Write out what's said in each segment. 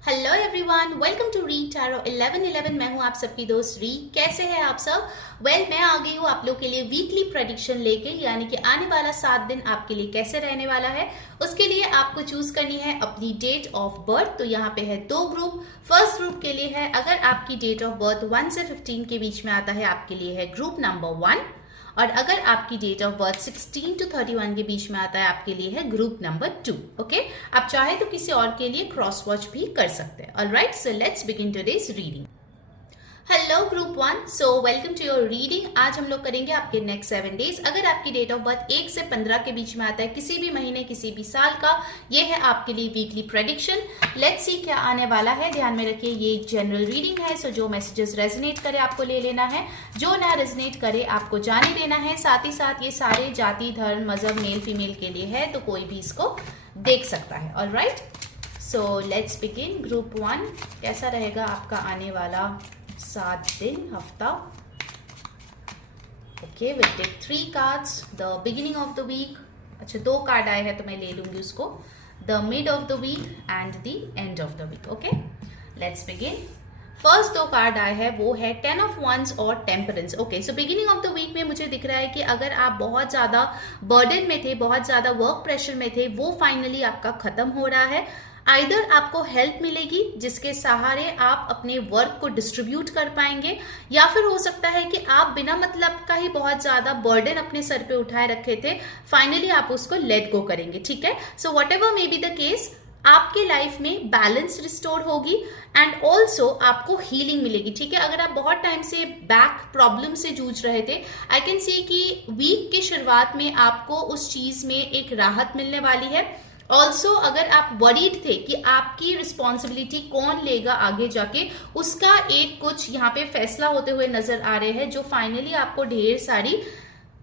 Hello everyone, welcome to read tarot 1111। मैं हूं आप सबकी दोस्त री। कैसे हैं आप सब? मैं आ गई हूं आप लोग के लिए वीकली प्रेडिक्शन लेके, यानी कि आने वाला 7 दिन आपके लिए कैसे रहने वाला है। उसके लिए आपको चूज करनी है अपनी डेट ऑफ बर्थ। तो यहाँ पे है 2 ग्रुप। फर्स्ट ग्रुप के लिए है, अगर आपकी डेट ऑफ बर्थ 1 से 15 के बीच में आता है, आपके लिए है ग्रुप नंबर 1। और अगर आपकी डेट ऑफ बर्थ 16 टू 31 के बीच में आता है, आपके लिए है ग्रुप नंबर 2। ओके, आप चाहे तो किसी और के लिए क्रॉस वॉच भी कर सकते हैं। Alright, so let's begin today's reading. Hello group 1, so welcome to your reading. आज हम लोग करेंगे आपके नेक्स्ट 7 डेज। अगर आपकी डेट ऑफ बर्थ 1 से 15 के बीच में आता है, किसी भी महीने किसी भी साल का, ये है आपके लिए वीकली प्रेडिक्शन। लेट्स सी क्या आने वाला है। ध्यान में रखिए ये जनरल रीडिंग है, सो जो मैसेजेस रेजोनेट करे आपको ले लेना है, जो ना रेजोनेट करे आपको जाने देना है। साथ ही साथ ये सारे जाति, धर्म, मजहब, मेल फीमेल के लिए है, तो कोई भी इसको देख सकता है। Alright, so let's begin. Group 1, कैसा रहेगा आपका आने वाला 7 दिन हफ्ता? Okay, will take 3 cards. The beginning of the week, अच्छा 2 कार्ड आए हैं तो मैं ले लूंगी उसको। The mid of the week and the end of the week. Okay, let's begin. First 2 card आए हैं वो है 10 ऑफ वंस और temperance. Okay, so beginning of the week में मुझे दिख रहा है कि अगर आप बहुत ज्यादा बर्डन में थे, बहुत ज्यादा वर्क प्रेशर में थे, वो फाइनली आपका खत्म हो रहा है। आइदर आपको हेल्प मिलेगी जिसके सहारे आप अपने वर्क को डिस्ट्रीब्यूट कर पाएंगे, या फिर हो सकता है कि आप बिना मतलब का ही बहुत ज्यादा बर्डन अपने सर पे उठाए रखे थे, फाइनली आप उसको लेट गो करेंगे। ठीक है, so what ever may be the case, आपके लाइफ में बैलेंस रिस्टोर होगी एंड ऑल्सो आपको हीलिंग मिलेगी। ठीक है, अगर आप बहुत टाइम से बैक प्रॉब्लम से जूझ रहे थे, आई कैन सी कि वीक की शुरुआत में आपको उस चीज में एक राहत मिलने वाली है। ऑल्सो अगर आप वरीड थे कि आपकी रिस्पॉन्सिबिलिटी कौन लेगा आगे जाके, उसका एक कुछ यहाँ पे फैसला होते हुए नजर आ रहे हैं, जो फाइनली आपको ढेर सारी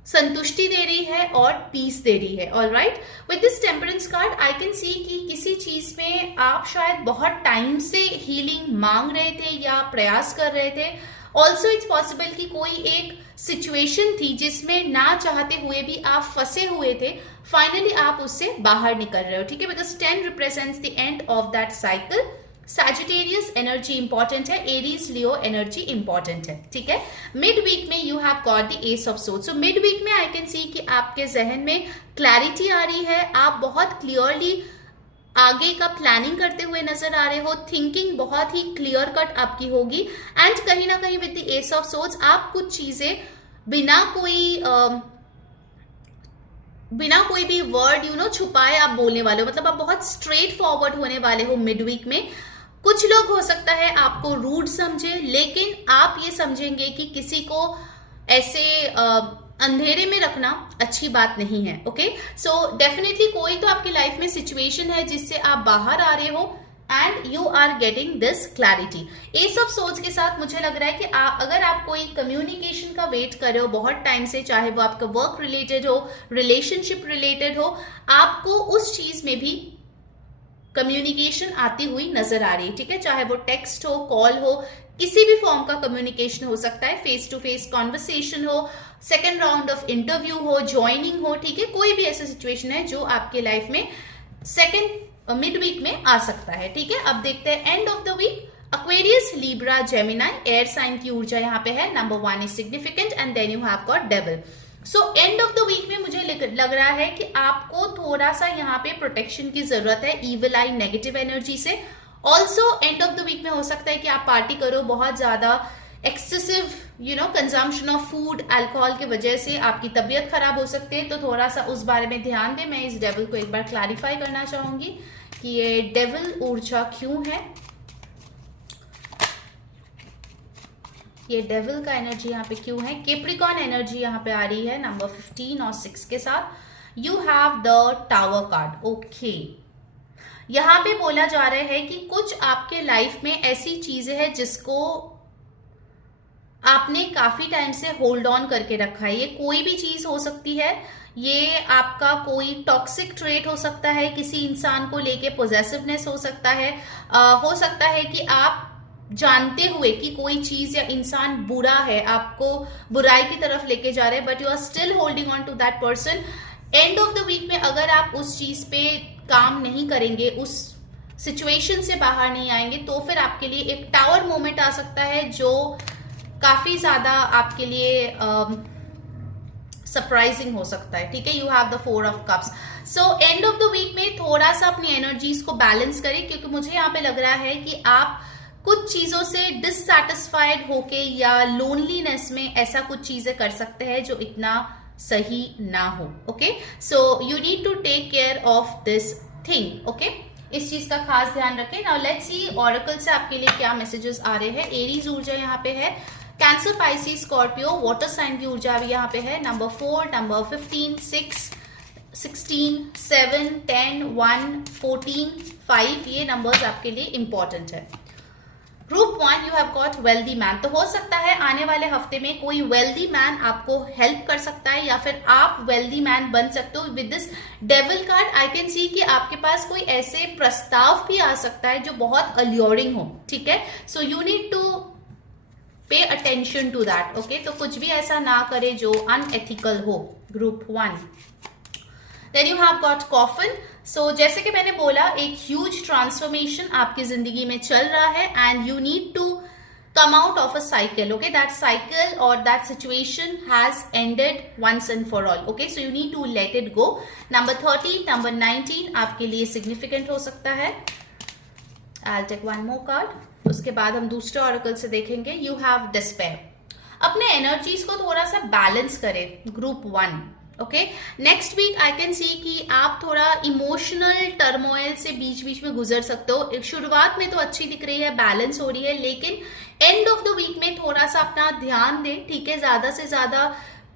संतुष्टि दे रही है और पीस दे रही है। All right, with this temperance card I can सी कि किसी चीज में आप शायद बहुत टाइम से हीलिंग मांग रहे थे या प्रयास कर रहे थे। ऑल्सो इट्स पॉसिबल कि कोई एक सिचुएशन थी जिसमें ना चाहते हुए भी आप फंसे हुए थे, फाइनली आप उससे बाहर निकल रहे हो। ठीक है, because 10 represents the end of that cycle. Sagittarius energy important है, एरीज लियो एनर्जी इंपॉर्टेंट है। ठीक है, मिड वीक में you have got the ace of swords. So mid week में आई कैन सी कि आपके जहन में क्लैरिटी आ रही है, आप बहुत क्लियरली आगे का प्लानिंग करते हुए नजर आ रहे हो, थिंकिंग बहुत ही क्लियर कट आपकी होगी। एंड कहीं ना कहीं with the ace of swords आप कुछ चीजें बिना कोई भी वर्ड छुपाए आप बोलने वाले हो, मतलब आप बहुत स्ट्रेट फॉरवर्ड होने वाले हो मिड वीक में। कुछ लोग हो सकता है आपको रूड समझे, लेकिन आप ये समझेंगे कि किसी को ऐसे अंधेरे में रखना अच्छी बात नहीं है। ओके, सो डेफिनेटली कोई तो आपकी लाइफ में सिचुएशन है जिससे आप बाहर आ रहे हो and you are getting this clarity. Ace of swords के साथ मुझे लग रहा है कि अगर आप कोई कम्युनिकेशन का वेट कर रहे हो बहुत टाइम से, चाहे वो आपका वर्क रिलेटेड हो, रिलेशनशिप रिलेटेड हो, आपको उस चीज में भी कम्युनिकेशन आती हुई नजर आ रही है। ठीक है, चाहे वो टेक्स्ट हो, कॉल हो, किसी भी फॉर्म का कम्युनिकेशन हो सकता है, फेस टू फेस कॉन्वर्सेशन हो, सेकेंड राउंड ऑफ इंटरव्यू हो, ज्वाइनिंग हो। ठीक है, कोई भी ऐसा सिचुएशन है जो आपके लाइफ में मिड वीक में आ सकता है। ठीक है, अब देखते हैं end of the week. Aquarius, Libra, Gemini, air sign की ऊर्जा यहाँ पे है। Number 1 is significant and then you have got devil. So end of the week में मुझे लग रहा है कि आपको थोड़ा सा यहाँ पे प्रोटेक्शन की जरूरत है इविल आई नेगेटिव एनर्जी से। Also end of the week में हो सकता है कि आप पार्टी करो, बहुत ज्यादा excessive consumption of food, alcohol की वजह से आपकी तबीयत खराब हो सकती है, तो थोड़ा सा उस बारे में ध्यान दें। मैं इस डेविल को एक बार क्लैरिफाई करना चाहूंगी कि ये डेविल ऊर्जा क्यों है, ये डेविल का एनर्जी यहाँ पे क्यों है। कैप्रिकॉर्न एनर्जी यहाँ पे आ रही है नंबर 15 और 6 के साथ। You have the tower card. Okay, यहाँ पे बोला जा रहा है कि कुछ आपके लाइफ में ऐसी चीजें हैं जिसको आपने काफी टाइम से होल्ड ऑन करके रखा है। ये कोई भी चीज हो सकती है, ये आपका कोई टॉक्सिक ट्रेट हो सकता है, किसी इंसान को लेके पोजेसिवनेस हो सकता है कि आप जानते हुए कि कोई चीज या इंसान बुरा है, आपको बुराई की तरफ लेके जा रहे हैं, but you are still holding on to that person. End of the week में अगर आप उस चीज पे काम नहीं करेंगे, उस सिचुएशन से बाहर नहीं आएंगे तो फिर आपके लिए एक टावर मोमेंट आ सकता है जो काफी ज्यादा आपके लिए सरप्राइजिंग हो सकता है, ठीक है। You have the 4 of cups. So end of the week में थोड़ा सा अपनी एनर्जीज को बैलेंस करें, क्योंकि मुझे यहाँ पे लग रहा है कि आप कुछ चीजों से डिससैटिस्फाइड होके या लोनलीनेस में ऐसा कुछ चीजें कर सकते हैं जो इतना सही ना हो। Okay, so you need to take care of this thing. Okay, इस चीज का खास ध्यान रखें। नाउ लेट्स सी ऑरेकल से आपके लिए क्या मैसेजेस आ रहे हैं। एरीज ऊर्जा यहाँ पे है, Cancer, Pisces, Scorpio, water sign की ऊर्जा भी यहाँ पे है। नंबर 4, नंबर 15, 6, 16, 7, 10, 1, 14, 5 ये नंबर्स आपके लिए इंपॉर्टेंट है। Group 1 you have got wealthy man. तो हो सकता है आने वाले हफ्ते में कोई वेल्दी मैन आपको हेल्प कर सकता है या फिर आप वेल्दी मैन बन सकते हो। With this devil card I can सी कि आपके पास कोई ऐसे प्रस्ताव भी आ सकता है जो बहुत अल्योरिंग हो, ठीक है। So you need to pay attention to that. Okay, तो कुछ भी ऐसा ना करे जो अनएथिकल हो। Group 1 then you have got coffin. So जैसे कि मैंने बोला, एक ह्यूज ट्रांसफॉर्मेशन आपकी जिंदगी में चल रहा है and you need to come out of a cycle. Okay, that cycle और that situation has ended once and for all. Okay, so you need to let it go. Number 13, number 19 आपके लिए significant हो सकता है। I will take one more card, उसके बाद हम दूसरे ऑरेकल से देखेंगे। You have despair. अपने एनर्जीज को थोड़ा सा बैलेंस करें। Group 1 okay, next week I can सी कि आप थोड़ा इमोशनल टर्मोइल से बीच बीच में गुजर सकते हो। शुरुआत में तो अच्छी दिख रही है, बैलेंस हो रही है, लेकिन एंड ऑफ द वीक में थोड़ा सा अपना ध्यान दें, ठीक है। ज्यादा से ज्यादा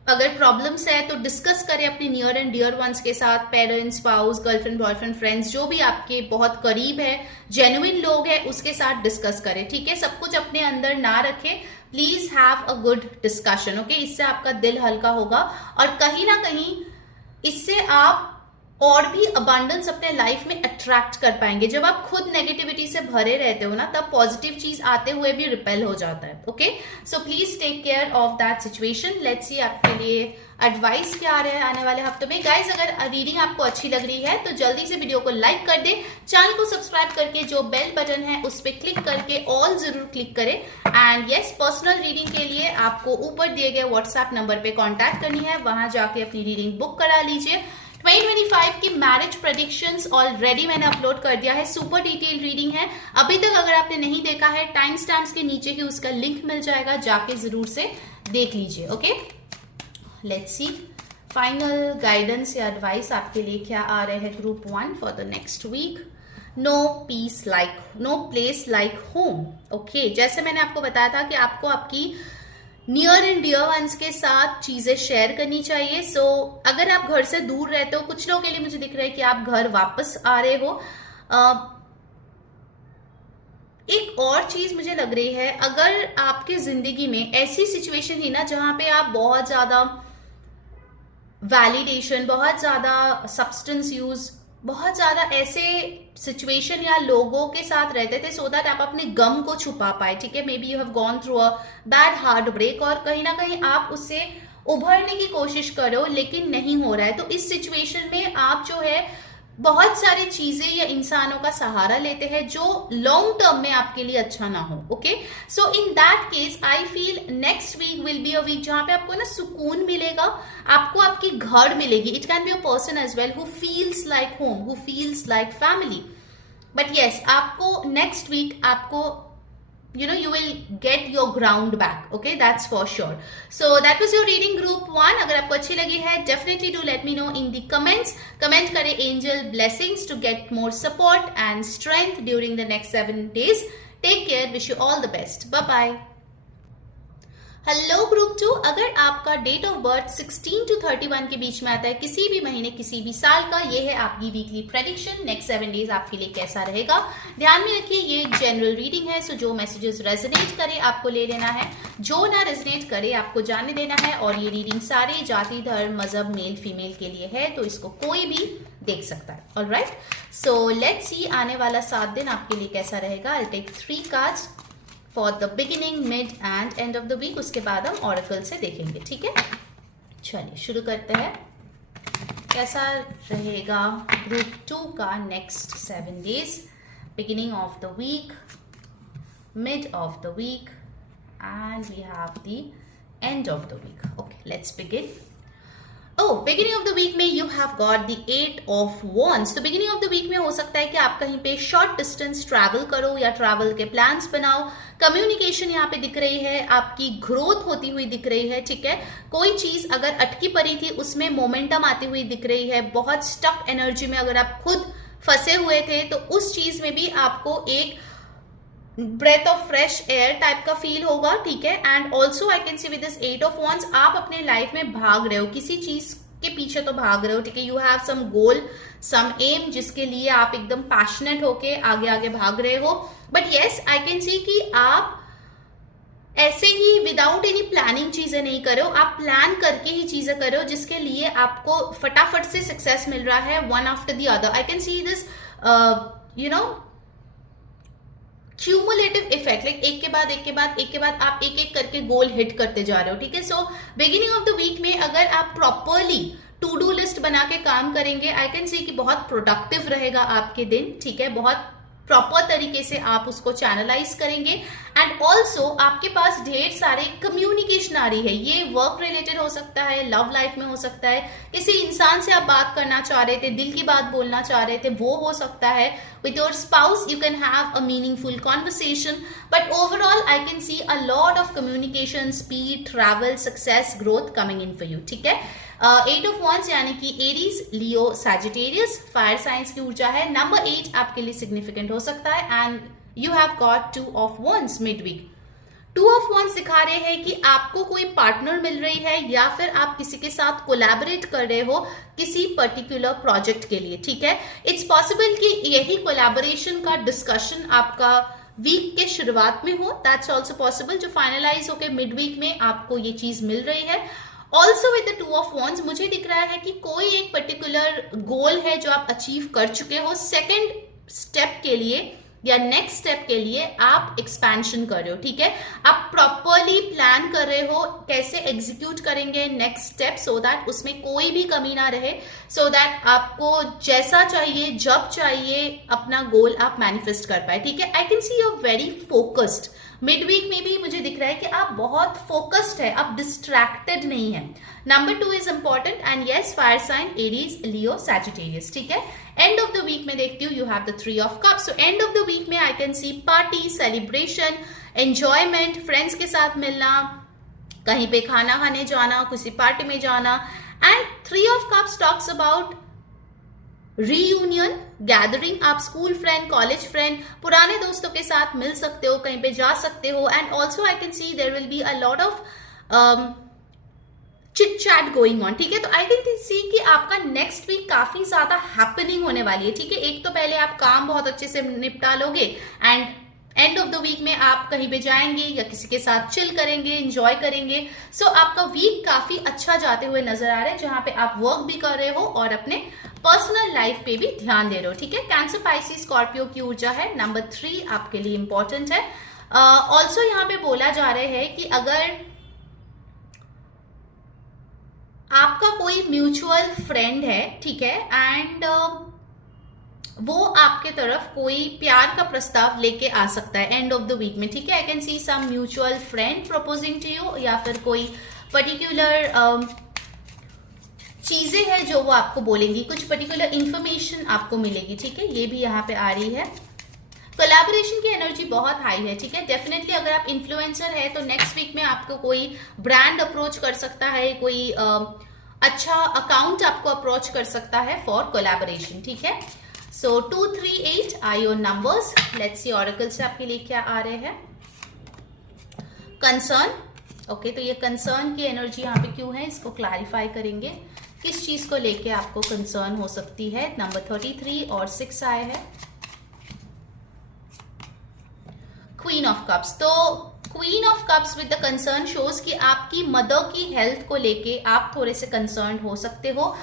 अगर प्रॉब्लम्स है तो डिस्कस करें अपने नियर एंड डियर वंस के साथ, parents, spouse, girlfriend, boyfriend, friends, जो भी आपके बहुत करीब है, जेन्युइन लोग हैं, उसके साथ डिस्कस करें, ठीक है। सब कुछ अपने अंदर ना रखें, please have a good discussion. Okay, इससे आपका दिल हल्का होगा और कहीं ना कहीं इससे आप और भी अबंडेंस अपने लाइफ में अट्रैक्ट कर पाएंगे। जब आप खुद नेगेटिविटी से भरे रहते हो ना, तब पॉजिटिव चीज आते हुए भी रिपेल हो जाता है। Okay, so please take care of that situation. Let's see आपके लिए एडवाइस क्या आ रहा है आने वाले हफ्तों में। गाइज, अगर रीडिंग आपको अच्छी लग रही है तो जल्दी से वीडियो को लाइक कर दे, चैनल को सब्सक्राइब करके जो बेल बटन है उस पर क्लिक करके ऑल जरूर क्लिक करें। एंड यस, पर्सनल रीडिंग के लिए आपको ऊपर दिए गए व्हाट्सएप नंबर पे कांटेक्ट करनी है, वहां जाके अपनी रीडिंग बुक करा लीजिए। 2025 की मैरिज प्रेडिक्शंस ऑलरेडी मैंने अपलोड कर दिया है, सुपर डिटेल रीडिंग है। अभी तक अगर आपने नहीं देखा है, टाइम स्टैम्प्स के नीचे की उसका लिंक मिल जाएगा, जाके जरूर से देख लीजिए। Okay, let's see final guidance या एडवाइस आपके लिए क्या आ रहे हैं group 1 for the next week. No peace like, no place like home. Okay, जैसे मैंने आपको बताया था कि आपको आपकी नियर एंड डियर वंस के साथ चीजें शेयर करनी चाहिए। सो अगर आप घर से दूर रहते हो, कुछ लोगों के लिए मुझे दिख रहा है कि आप घर वापस आ रहे हो। एक और चीज मुझे लग रही है, अगर आपके जिंदगी में ऐसी सिचुएशन थी ना जहां पे आप बहुत ज्यादा वैलिडेशन, बहुत ज्यादा सब्सटेंस यूज, बहुत ज्यादा ऐसे सिचुएशन या लोगों के साथ रहते थे सो दैट आप अपने गम को छुपा पाए, ठीक है। Maybe you have gone through a bad heartbreak और कहीं ना कहीं आप उससे उभरने की कोशिश करो लेकिन नहीं हो रहा है। तो इस सिचुएशन में आप जो है बहुत सारी चीजें या इंसानों का सहारा लेते हैं जो लॉन्ग टर्म में आपके लिए अच्छा ना हो। Okay, so in that case I feel next week will be a week जहां पे आपको ना सुकून मिलेगा, आपको आपकी घर मिलेगी। It can be a person as well who feels like home, who feels like family. But yes, आपको नेक्स्ट वीक आपको you will get your ground back. Okay, that's for sure. So that was your reading group 1. अगर आपको अच्छी लगी है definitely do let me know in the comments. Comment करें angel blessings to get more support and strength during the next 7 days. Take care. Wish you all the best. Bye bye. Hello group 2, अगर आपका date of birth 16 to 31 के बीच में आता है, किसी भी महीने किसी भी साल का, ये है आपकी वीकली प्रेडिक्शन। नेक्स्ट 7 डेज आपके लिए कैसा रहेगा ध्यान में रखिए, ये एक जनरल रीडिंग है। सो जो मैसेजेस रेजोनेट करे आपको ले लेना है, जो ना रेजोनेट करे आपको जाने देना है। और ये रीडिंग सारे जाति, धर्म, मजहब, मेल फीमेल के लिए है, तो इसको कोई भी देख सकता है। ऑलराइट, सो लेट्स सी आने वाला 7 दिन आपके लिए कैसा रहेगा। I take 3 cards for the beginning, mid and end of the week, उसके बाद हम ऑरेकल से देखेंगे, ठीक है। चलिए शुरू करते हैं, कैसा रहेगा ग्रुप 2 का next 7 days. beginning of the week, mid of the week, and we have the end of the week. Okay, let's begin. Oh, beginning of the week में you have got the 8 of wands. तो beginning of the week में हो सकता है कि आप कहीं पे short distance travel करो या travel के plans बनाओ. Communication यहाँ पे दिख रही है, आपकी growth होती हुई दिख रही है, ठीक है. कोई चीज अगर अटकी पड़ी थी उसमें momentum आती हुई दिख रही है. बहुत stuck energy में अगर आप खुद फंसे हुए थे तो उस चीज में भी आपको एक breath of fresh air type का फील होगा, ठीक है. And also I can see with this 8 of wands, आप अपने लाइफ में भाग रहे हो, किसी चीज के पीछे तो भाग रहे हो, ठीक है. You have some goal, some aim, जिसके लिए आप एकदम पैशनेट होके आगे आगे भाग रहे हो. बट येस, आई कैन सी कि आप ऐसे ही विदाउट एनी प्लानिंग चीजें नहीं कर रहे हो, आप प्लान करके ही चीजें कर रहे हो, जिसके लिए आपको फटाफट से सक्सेस मिल रहा है, one after the other. I can see this cumulative effect, like एक के बाद एक के बाद एक के बाद आप एक एक करके गोल हिट करते जा रहे हो, ठीक है. So beginning of the week में अगर आप प्रॉपरली टू डू लिस्ट बना के काम करेंगे, आई कैन सी कि बहुत प्रोडक्टिव रहेगा आपके दिन, ठीक है. बहुत प्रॉपर तरीके से आप उसको चैनलाइज करेंगे. एंड ऑल्सो आपके पास ढेर सारे कम्युनिकेशन आ रही है. ये वर्क रिलेटेड हो सकता है, लव लाइफ में हो सकता है, किसी इंसान से आप बात करना चाह रहे थे, दिल की बात बोलना चाह रहे थे, वो हो सकता है. With your spouse you can have a meaningful conversation. But overall I can C a lot of communication, speed, travel, success, growth coming in for you, ठीक है. 8 ऑफ wands यानी कि Aries, Leo, Sagittarius, fire science की ऊर्जा है. Number 8 आपके लिए significant हो सकता है. And you have got 2 of wands mid week. 2 of wands दिखा रहे हैं कि आपको कोई पार्टनर मिल रही है या फिर आप किसी के साथ कोलैबोरेट कर रहे हो किसी पर्टिकुलर प्रोजेक्ट के लिए, ठीक है. इट्स पॉसिबल कि यही कोलैबोरेशन का डिस्कशन आपका वीक के शुरुआत में हो. दैट्स ऑल्सो पॉसिबल, जो फाइनलाइज होकर मिड वीक में आपको ये चीज मिल रही है. Also with the 2 of wands मुझे दिख रहा है कि कोई एक पर्टिकुलर गोल है जो आप अचीव कर चुके हो. सेकेंड स्टेप के लिए या नेक्स्ट स्टेप के लिए आप एक्सपेंशन कर रहे हो, ठीक है. आप प्रॉपरली प्लान कर रहे हो कैसे एग्जीक्यूट करेंगे नेक्स्ट स्टेप, सो दैट उसमें कोई भी कमी ना रहे, सो दैट आपको जैसा चाहिए जब चाहिए अपना गोल आप मैनिफेस्ट कर पाए, ठीक है. I can see you are very focused. Mid week में भी मुझे दिख रहा है कि आप बहुत फोकस्ड है, आप डिस्ट्रैक्टेड नहीं है. Number 2 is important. And yes, fire sign, Aries, Leo, Sagittarius, ठीक है. एंड ऑफ द वीक में देखती हूँ you have the 3 of cups. So end of the week में I can see party, celebration, enjoyment, friends के साथ मिलना, कहीं पे खाना खाने जाना, किसी पार्टी में जाना. And 3 of cups talks about reunion, gathering. आप स्कूल फ्रेंड, कॉलेज फ्रेंड, पुराने दोस्तों के साथ मिल सकते हो, कहीं पे जा सकते हो. And also I can see there will be a lot of chit chat going on, ठीक है. तो आई कैन सी कि आपका नेक्स्ट वीक काफी ज्यादा हैपनिंग होने वाली है, ठीक है. एक तो पहले आप काम बहुत अच्छे से निपटा लोगे and end of the week में आप कहीं पे जाएंगे या किसी के साथ चिल करेंगे, एंजॉय करेंगे. सो आपका वीक काफी अच्छा जाते हुए नजर आ रहा है, जहां पे आप वर्क भी कर रहे हो और अपने पर्सनल लाइफ पे भी ध्यान दे रहे हो, ठीक है. कैंसर, पाइसिस, स्कॉर्पियो की ऊर्जा है. नंबर 3 आपके लिए इंपॉर्टेंट है. ऑल्सो यहाँ पे बोला जा रहा है कि अगर आपका कोई म्यूचुअल फ्रेंड है, ठीक है, एंड वो आपके तरफ कोई प्यार का प्रस्ताव लेके आ सकता है एंड ऑफ द वीक में, ठीक है. I can see some mutual friend proposing to you, या फिर कोई पर्टिकुलर चीजें हैं जो वो आपको बोलेंगी, कुछ पर्टिकुलर इंफॉर्मेशन आपको मिलेगी, ठीक है. ये भी यहाँ पे आ रही है. कोलैबोरेशन की एनर्जी बहुत हाई है, ठीक है. डेफिनेटली अगर आप इन्फ्लुएंसर है तो नेक्स्ट वीक में आपको कोई ब्रांड अप्रोच कर सकता है, कोई अच्छा अकाउंट आपको अप्रोच कर सकता है फॉर कोलैबोरेशन, ठीक है. So 2, 3, 8 are your numbers. Let's see Oracle से आपके लिए क्या आ रहे हैं. Concern, okay. तो ये कंसर्न की एनर्जी यहाँ पे क्यों है, इसको क्लैरिफाई करेंगे. किस चीज को लेके आपको कंसर्न हो सकती है. नंबर 33 और 6 आए हैं. Queen of cups. तो queen of cups with the concern shows कि आपकी मदर की हेल्थ को लेके आप थोड़े से कंसर्न हो सकते हो.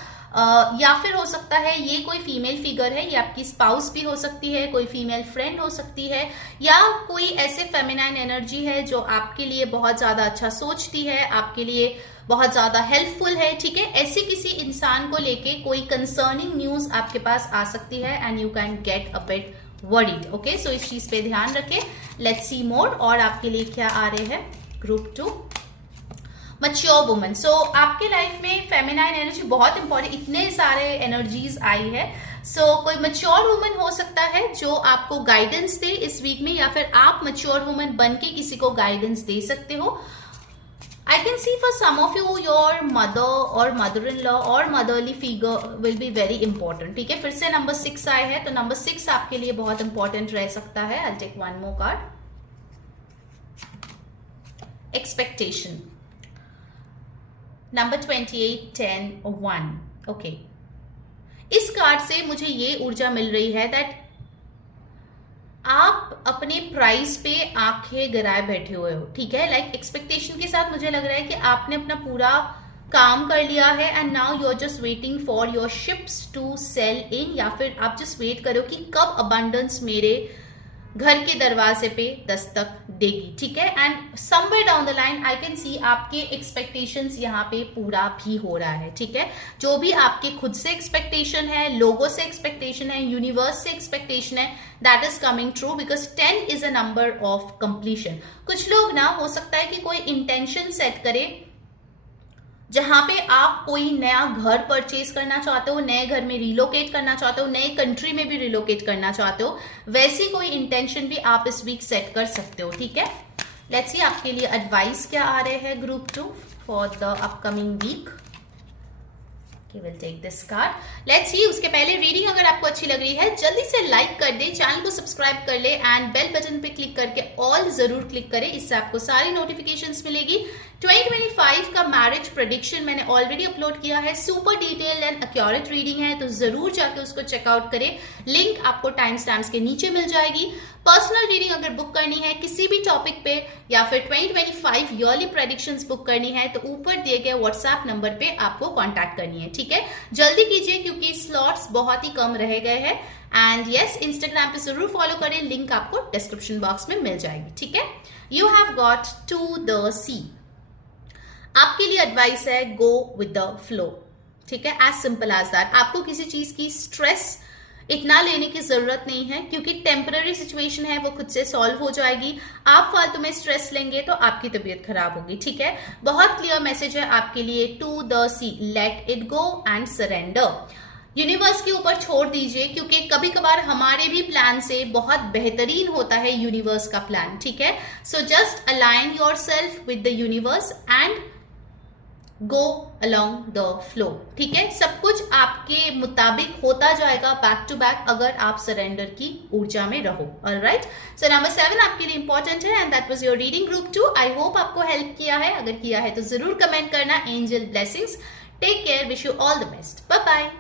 या फिर हो सकता है ये कोई फीमेल फिगर है, ये आपकी स्पाउस भी हो सकती है, कोई फीमेल फ्रेंड हो सकती है, या कोई ऐसे फेमिनाइन एनर्जी है जो आपके लिए बहुत ज्यादा अच्छा सोचती है, आपके लिए बहुत ज्यादा हेल्पफुल है, ठीक है. ऐसे किसी इंसान को लेके कोई कंसर्निंग न्यूज आपके पास आ सकती है and you can get a bit worried. Okay, so इस चीज पे ध्यान रखें. Let's see more. और आपके लिए क्या आ रहे हैं? Group 2, mature woman. सो आपके लाइफ में फेमिनाइन एनर्जी बहुत इंपॉर्टेंट, इतने सारे एनर्जीज आई है. सो कोई मैच्योर वुमन हो सकता है जो आपको गाइडेंस दे इस वीक में, या फिर आप मैच्योर वुमन बन के किसी को गाइडेंस दे सकते हो. I can see for some of you your mother or mother-in-law or motherly figure will be very important. ठीक है, फिर से नंबर 6 आए हैं, तो नंबर 6 आपके लिए बहुत इंपॉर्टेंट रह सकता है. I'll take one more card. Expectation. Number 28, 10, 1. Okay, इस कार्ड से मुझे ये ऊर्जा मिल रही है दैट आप अपने प्राइस पे आंखें गिराए बैठे हुए हो. ठीक है, लाइक एक्सपेक्टेशन के साथ मुझे लग रहा है कि आपने अपना पूरा काम कर लिया है and now you are just waiting for your ships to sail in, या फिर आप जस्ट वेट करो कि कब अबंडेंस मेरे घर के दरवाजे पे दस्तक देगी. ठीक है, and somewhere down the line I can सी आपके एक्सपेक्टेशंस यहाँ पे पूरा भी हो रहा है. ठीक है, जो भी आपके खुद से एक्सपेक्टेशन है, लोगों से एक्सपेक्टेशन है, यूनिवर्स से एक्सपेक्टेशन है, that is coming true because 10 is a number of completion. कुछ लोग ना, हो सकता है कि कोई इंटेंशन सेट करे जहां पे आप कोई नया घर परचेज करना चाहते हो, नए घर में रिलोकेट करना चाहते हो, नए कंट्री में भी रिलोकेट करना चाहते हो, वैसी कोई इंटेंशन भी आप इस वीक सेट कर सकते हो. ठीक है, लेट्स सी आपके लिए एडवाइस क्या आ रहे हैं group 2 for the upcoming week. Will take this card. Let's see. उसके पहले रीडिंग अगर आपको अच्छी लग रही है जल्दी से लाइक कर दे, चैनल को सब्सक्राइब कर ले एंड बेल बटन पे क्लिक करके ऑल जरूर क्लिक करें, इससे आपको सारी नोटिफिकेशंस मिलेगी. 2025 का मैरिज प्रेडिक्शन मैंने ऑलरेडी अपलोड किया है, super detailed and accurate reading है, तो जरूर जाके उसको चेकआउट करें. लिंक आपको टाइम स्टैम्प्स के नीचे मिल जाएगी. पर्सनल रीडिंग अगर बुक करनी है किसी भी टॉपिक पे, या फिर 2025 ईयरली प्रेडिक्शंस बुक करनी है, तो ऊपर दिए गए व्हाट्सएप नंबर पे आपको कांटेक्ट करनी है. ठीक है, जल्दी कीजिए क्योंकि स्लॉट्स बहुत ही कम रह गए हैं. एंड यस, इंस्टाग्राम पे जरूर फॉलो करें, लिंक आपको डिस्क्रिप्शन बॉक्स में मिल जाएगी. ठीक है, you have got to the sea. आपके लिए एडवाइस है गो विद द फ्लो. ठीक है, एज सिंपल एज दैट. आपको किसी चीज की स्ट्रेस इतना लेने की जरूरत नहीं है क्योंकि टेम्पररी सिचुएशन है, वो खुद से सॉल्व हो जाएगी. आप फालतू में स्ट्रेस लेंगे तो आपकी तबीयत खराब होगी. ठीक है, बहुत क्लियर मैसेज है आपके लिए. To the sea, let it go and surrender. Universe के ऊपर छोड़ दीजिए क्योंकि कभी कभार हमारे भी प्लान से बहुत बेहतरीन होता है यूनिवर्स का प्लान. ठीक है, so just align your self with the universe and go along the flow. ठीक है, सब कुछ आपके मुताबिक होता जाएगा बैक टू बैक अगर आप सरेंडर की ऊर्जा में रहो. ऑलराइट, सो नंबर 7 आपके लिए इंपॉर्टेंट है and that was your reading group 2. I hope आपको हेल्प किया है. अगर किया है तो जरूर कमेंट करना. Angel blessings. Take care, wish you all the best. Bye bye.